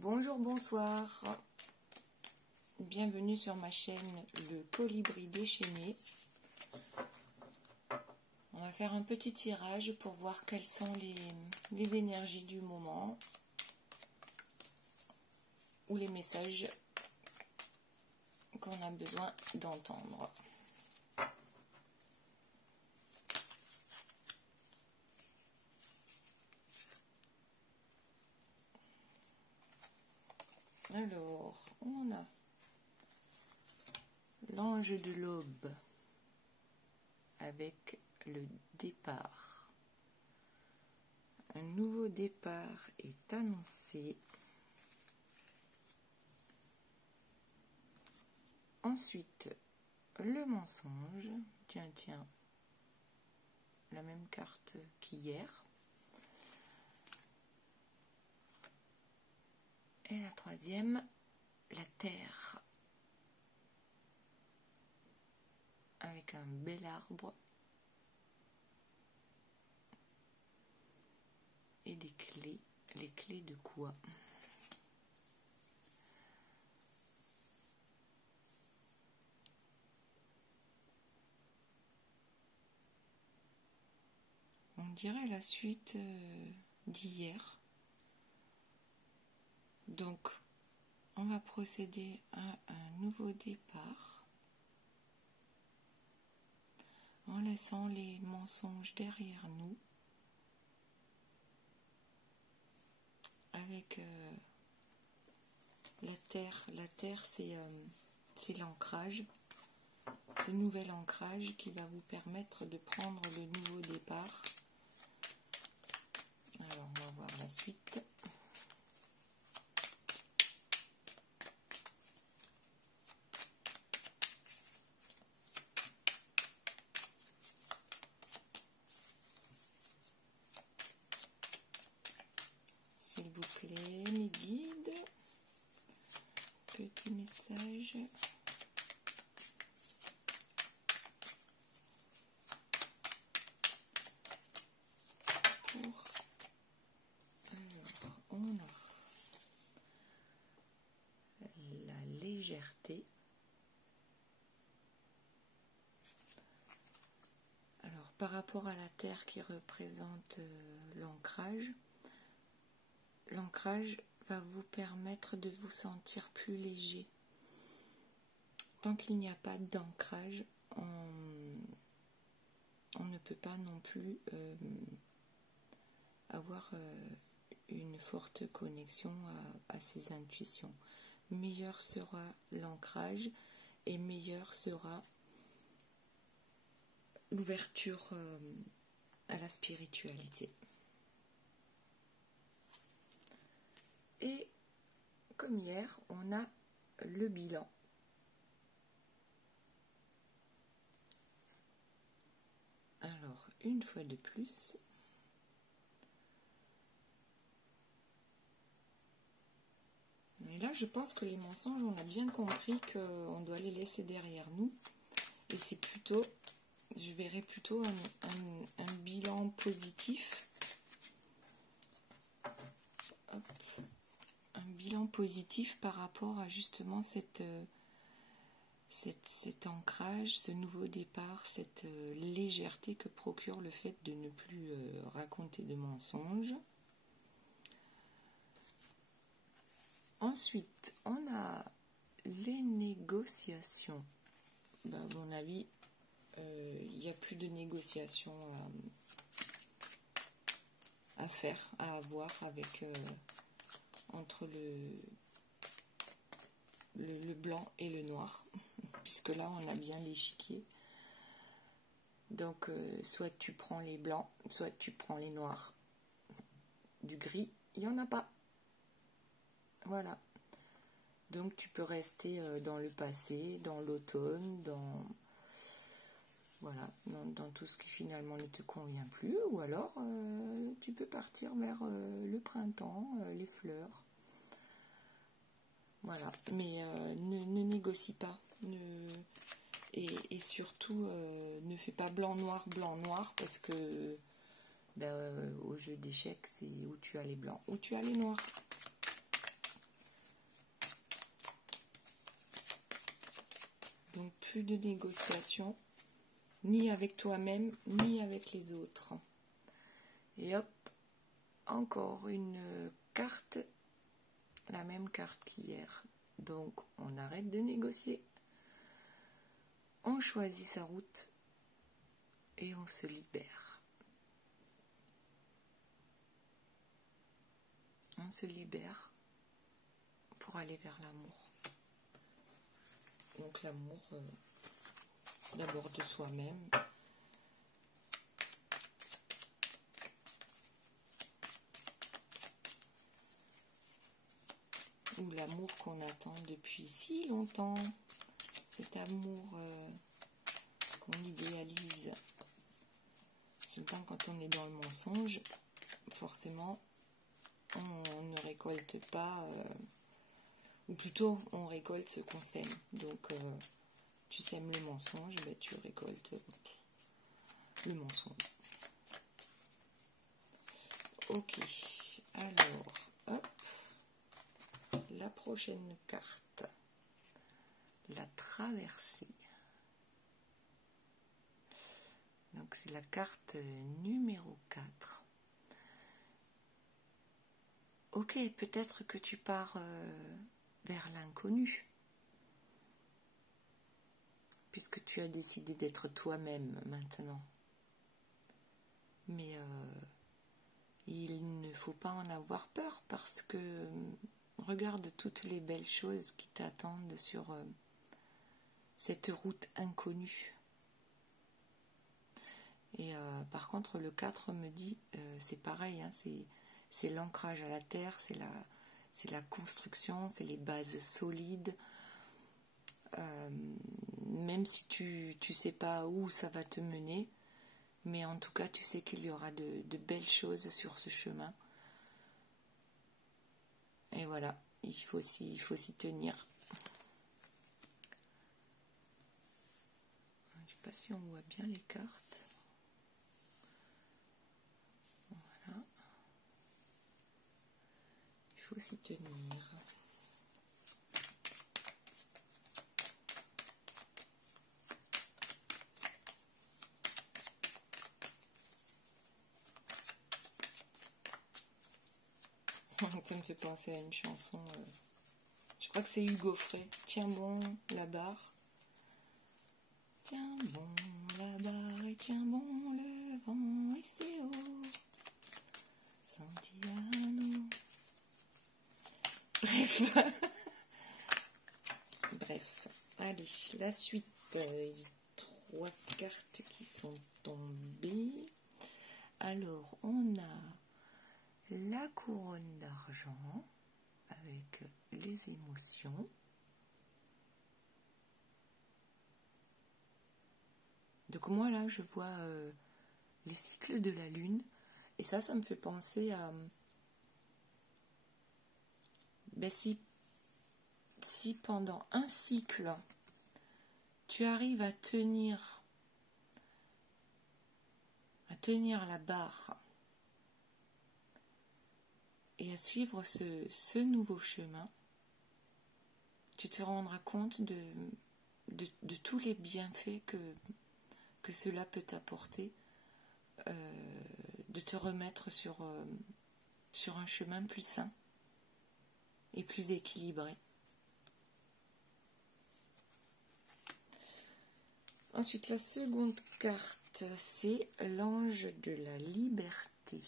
Bonjour, bonsoir, bienvenue sur ma chaîne Le Colibri Déchaîné. On va faire un petit tirage pour voir quelles sont les énergies du moment ou les messages qu'on a besoin d'entendre. Alors, on a l'ange de l'aube avec le départ. Un nouveau départ est annoncé. Ensuite, le mensonge. Tiens, la même carte qu'hier. Et la troisième, la terre. Avec un bel arbre. Et des clés. Les clés de quoi? On dirait la suite d'hier. Donc, on va procéder à un nouveau départ en laissant les mensonges derrière nous avec la terre. La terre, c'est l'ancrage, ce nouvel ancrage qui va vous permettre de prendre le nouveau départ. Alors, on va voir la suite. S'il vous plaît, mes guides, petit message. Alors, on a la légèreté. Alors, par rapport à la terre qui représente l'ancrage, l'ancrage va vous permettre de vous sentir plus léger. Tant qu'il n'y a pas d'ancrage, on ne peut pas non plus avoir une forte connexion à ses intuitions. Meilleur sera l'ancrage et meilleur sera l'ouverture à la spiritualité. Et comme hier, on a le bilan. Alors, une fois de plus, et là je pense que les mensonges, on a bien compris qu'on doit les laisser derrière nous. Et c'est plutôt, je verrais plutôt un bilan positif. Hop. Un bilan positif par rapport à justement cet ancrage, ce nouveau départ, cette légèreté que procure le fait de ne plus raconter de mensonges. Ensuite, on a les négociations. Ben, à mon avis, il n'y a plus de négociations à faire, à avoir avec entre le blanc et le noir, puisque là on a bien l'échiquier. Donc soit tu prends les blancs, soit tu prends les noirs. Du gris, il n'y en a pas. Voilà. Donc tu peux rester dans le passé, dans l'automne, voilà, dans tout ce qui finalement ne te convient plus, ou alors tu peux partir vers le printemps, les fleurs. Voilà, mais ne négocie pas, et surtout ne fais pas blanc, noir, parce que au jeu d'échecs, c'est où tu as les blancs, où tu as les noirs. plus de négociation, ni avec toi-même, ni avec les autres. Et hop, encore une carte, la même carte qu'hier. Donc, on arrête de négocier. On choisit sa route et on se libère. On se libère pour aller vers l'amour. Donc l'amour, d'abord de soi-même. Ou l'amour qu'on attend depuis si longtemps. Cet amour qu'on idéalise. Seulement quand on est dans le mensonge, forcément, on ne récolte pas, ou plutôt on récolte ce qu'on sème. Donc tu sèmes le mensonge, ben, tu récoltes le mensonge. Ok, alors, hop, la prochaine carte, la traversée. Donc c'est la carte numéro 4. Ok, peut-être que tu pars vers l'inconnu, puisque tu as décidé d'être toi-même maintenant. Mais il ne faut pas en avoir peur, parce que regarde toutes les belles choses qui t'attendent sur cette route inconnue. Et par contre, le 4 me dit, c'est pareil, hein, c'est l'ancrage à la terre, c'est la construction, c'est les bases solides. Même si tu sais pas où ça va te mener, mais en tout cas, tu sais qu'il y aura de belles choses sur ce chemin. Et voilà, il faut s'y tenir. Je ne sais pas si on voit bien les cartes. Voilà. Il faut s'y tenir. Ça me fait penser à une chanson. Je crois que c'est Hugo Frey. Tiens bon la barre. Tiens bon la barre et tiens bon le vent et c'est haut. Santiano. Bref. Allez, la suite. Il y a 3 cartes qui sont tombées. Alors, on a la couronne d'argent avec les émotions. Donc moi là je vois les cycles de la lune et ça me fait penser à ben si pendant un cycle tu arrives à tenir la barre et à suivre ce nouveau chemin, tu te rendras compte de tous les bienfaits que cela peut t'apporter, de te remettre sur un chemin plus sain et plus équilibré. Ensuite, la seconde carte, c'est l'ange de la liberté,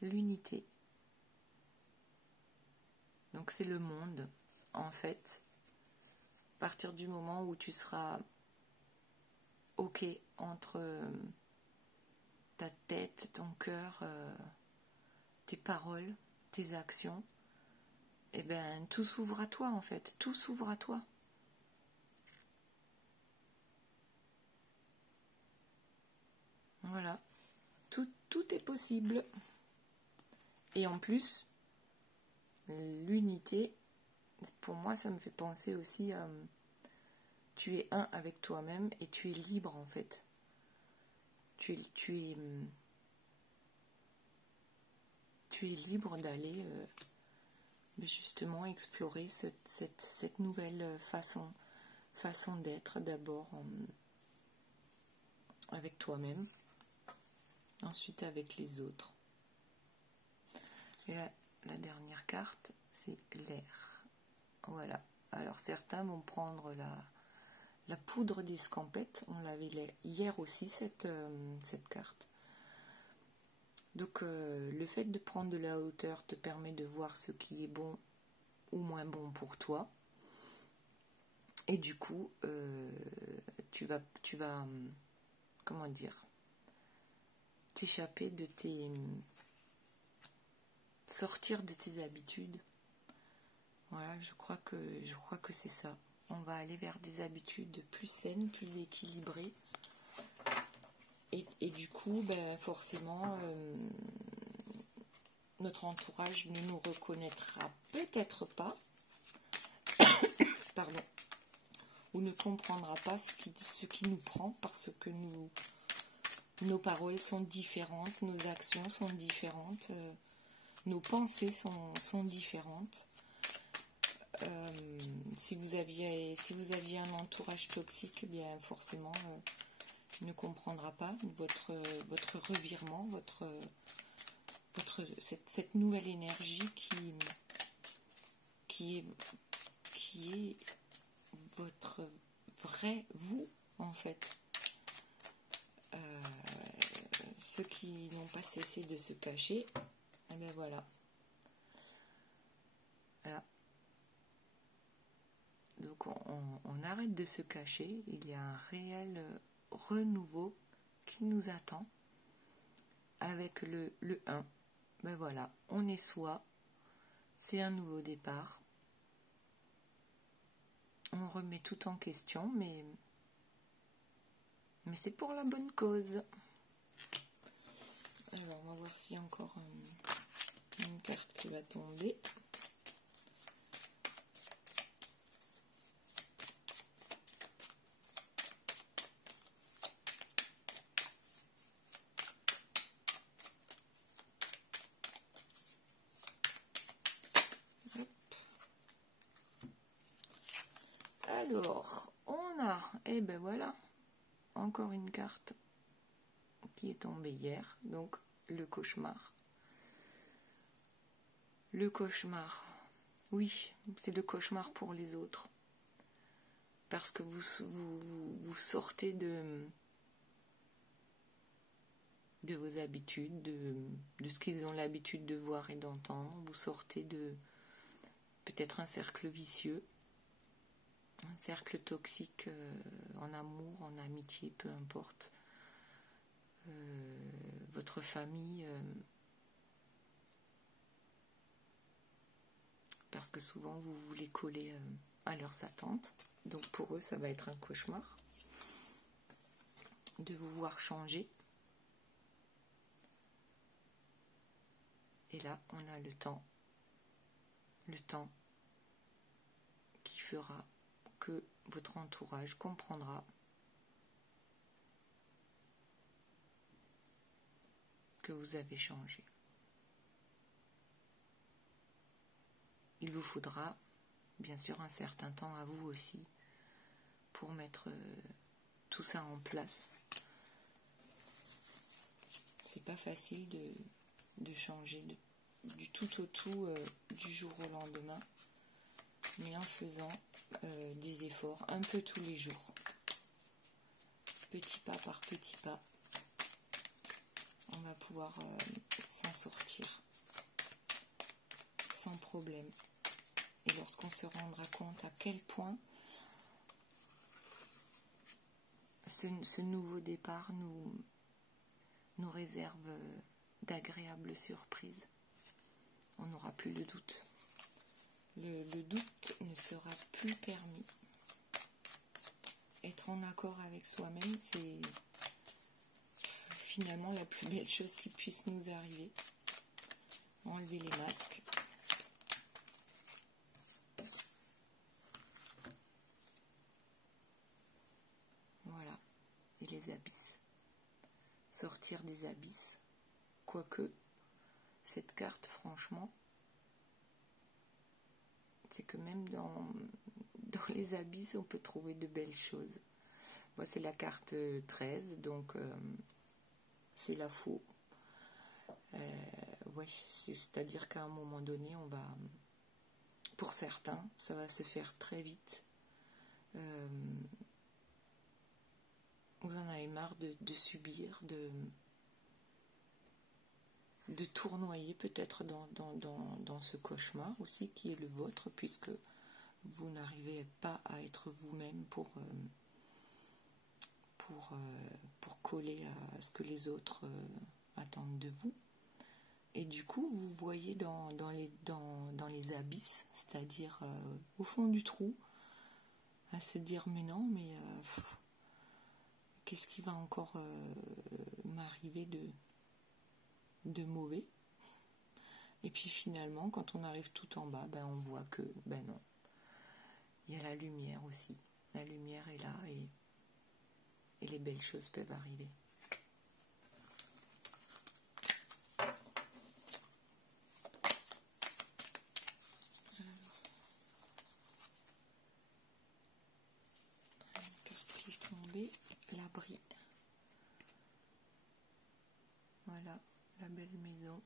l'unité. Donc c'est le monde, en fait, à partir du moment où tu seras ok entre ta tête, ton cœur, tes paroles, tes actions, et bien tout s'ouvre à toi en fait, tout s'ouvre à toi. Voilà, tout est possible. Et en plus, l'unité, pour moi ça me fait penser aussi à tu es un avec toi-même et tu es libre en fait. Tu es libre d'aller justement explorer cette nouvelle façon façon d'être d'abord avec toi-même, ensuite avec les autres. Et la dernière carte, c'est l'air. Voilà. Alors certains vont prendre la poudre d'escampette. On l'avait hier aussi, cette carte. Donc le fait de prendre de la hauteur te permet de voir ce qui est bon ou moins bon pour toi. Et du coup, tu vas comment dire, t'échapper de sortir de tes habitudes. Voilà, je crois que c'est ça. On va aller vers des habitudes plus saines, plus équilibrées. Et du coup, forcément, notre entourage ne nous reconnaîtra peut-être pas, pardon, ou ne comprendra pas ce qui nous prend, parce que nos paroles sont différentes, nos actions sont différentes, nos pensées sont différentes. Si vous aviez un entourage toxique, bien forcément, il ne comprendra pas votre revirement, cette nouvelle énergie qui est votre vrai vous, en fait. Ceux qui n'ont pas cessé de se cacher, et bien voilà. Donc on arrête de se cacher, il y a un réel renouveau qui nous attend avec le 1. Ben voilà, on est soi, c'est un nouveau départ. On remet tout en question, mais c'est pour la bonne cause. Alors, on va voir s'il y a encore une carte qui va tomber. Alors, on a, et ben voilà, encore une carte qui est tombée hier, donc le cauchemar. Le cauchemar, oui, c'est le cauchemar pour les autres. Parce que vous sortez de vos habitudes, de ce qu'ils ont l'habitude de voir et d'entendre. Vous sortez de peut-être un cercle vicieux, un cercle toxique en amour, en amitié, peu importe. Votre famille, parce que souvent vous voulez coller à leurs attentes. Donc pour eux, ça va être un cauchemar de vous voir changer. Et là, on a le temps qui fera que votre entourage comprendra que vous avez changé. Il vous faudra, bien sûr, un certain temps à vous aussi pour mettre tout ça en place. C'est pas facile de changer du tout au tout du jour au lendemain, mais en faisant des efforts un peu tous les jours, petit pas par petit pas, on va pouvoir s'en sortir sans problème. Et lorsqu'on se rendra compte à quel point ce nouveau départ nous réserve d'agréables surprises, on n'aura plus de doute. Le doute ne sera plus permis. Être en accord avec soi-même, c'est finalement la plus belle chose qui puisse nous arriver. Enlever les masques. Voilà. Et les abysses. Sortir des abysses. Quoique, cette carte, franchement, c'est que même dans dans les abysses, on peut trouver de belles choses. Moi, c'est la carte 13, donc c'est la faux. Ouais, c'est-à-dire qu'à un moment donné, on va, pour certains, ça va se faire très vite. Vous en avez marre de subir, de tournoyer peut-être dans ce cauchemar aussi qui est le vôtre, puisque vous n'arrivez pas à être vous-même pour coller à ce que les autres attendent de vous. Et du coup, vous voyez dans les abysses, c'est-à-dire au fond du trou, à se dire mais non, mais qu'est-ce qui va encore m'arriver de mauvais? Et puis finalement, quand on arrive tout en bas, ben on voit que ben non, il y a la lumière aussi. La lumière est là et les belles choses peuvent arriver. L'abri. Voilà, la belle maison.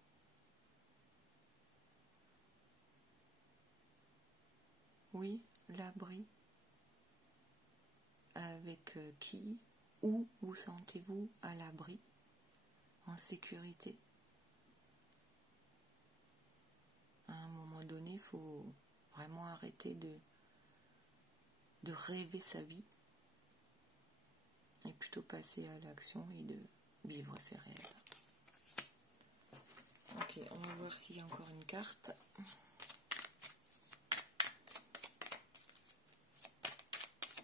Oui, l'abri. Avec qui, où vous sentez-vous à l'abri, en sécurité? À un moment donné, il faut vraiment arrêter de rêver sa vie et plutôt passer à l'action et de vivre ses rêves. Ok, on va voir s'il y a encore une carte.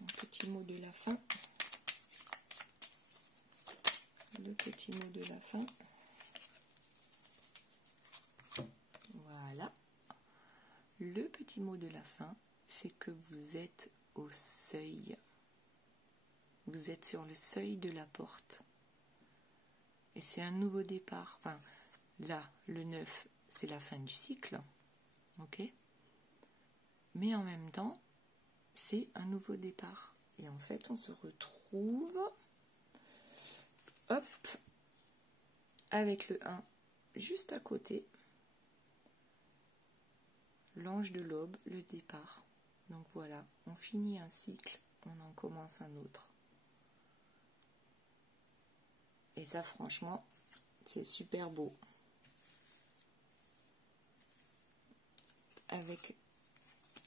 Un petit mot de la fin. Le petit mot de la fin. Voilà. Le petit mot de la fin, c'est que vous êtes au seuil. Vous êtes sur le seuil de la porte. Et c'est un nouveau départ. Enfin, là, le 9, c'est la fin du cycle. Ok ? Mais en même temps, c'est un nouveau départ. Et en fait, on se retrouve, hop, avec le 1 juste à côté. L'ange de l'aube, le départ. Donc voilà, on finit un cycle, on en commence un autre. Et ça, franchement, c'est super beau. Avec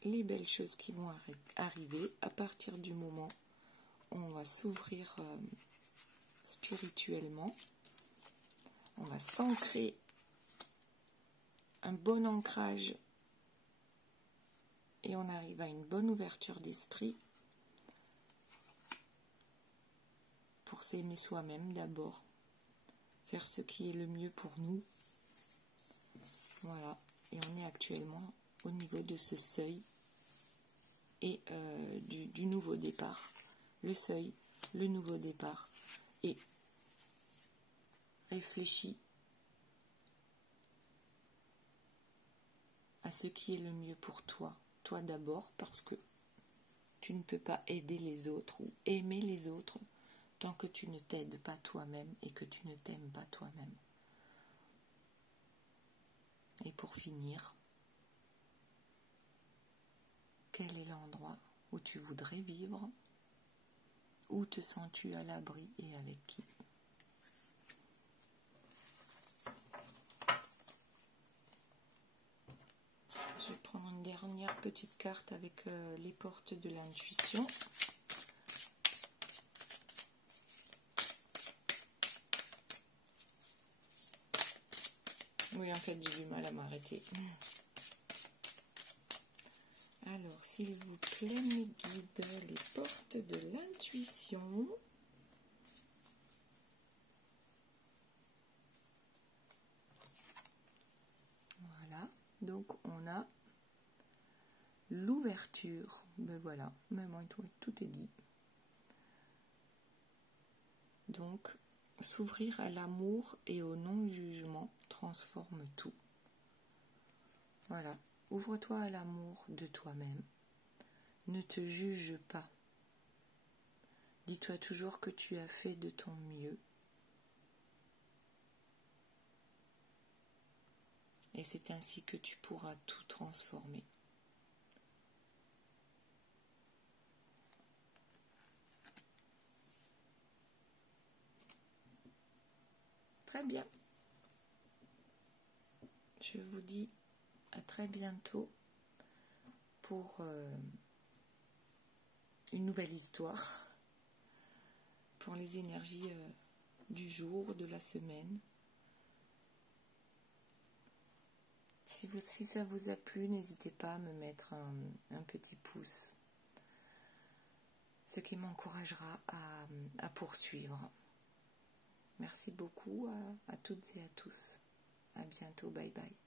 les belles choses qui vont arriver, à partir du moment où on va s'ouvrir spirituellement, on va s'ancrer, un bon ancrage, et on arrive à une bonne ouverture d'esprit pour s'aimer soi-même d'abord, faire ce qui est le mieux pour nous. Voilà, et on est actuellement au niveau de ce seuil et du nouveau départ. Le seuil, le nouveau départ, et réfléchis à ce qui est le mieux pour toi. Toi d'abord, parce que tu ne peux pas aider les autres ou aimer les autres tant que tu ne t'aides pas toi-même et que tu ne t'aimes pas toi-même. Et pour finir, quel est l'endroit où tu voudrais vivre? Où te sens-tu à l'abri et avec qui? Je vais prendre une dernière petite carte avec les portes de l'intuition. Oui, en fait, j'ai du mal à m'arrêter. Alors, s'il vous plaît, mes guides, les portes de l'intuition. Voilà, donc on a l'ouverture. Ben voilà, même tout est dit. Donc, s'ouvrir à l'amour et au non-jugement transforme tout. Voilà, ouvre-toi à l'amour de toi-même. Ne te juge pas. Dis-toi toujours que tu as fait de ton mieux. Et c'est ainsi que tu pourras tout transformer. Très bien. Je vous dis à très bientôt pour une nouvelle histoire, pour les énergies du jour, de la semaine. Si ça vous a plu, n'hésitez pas à me mettre un petit pouce, ce qui m'encouragera à poursuivre. Merci beaucoup à toutes et à tous. À bientôt, bye bye.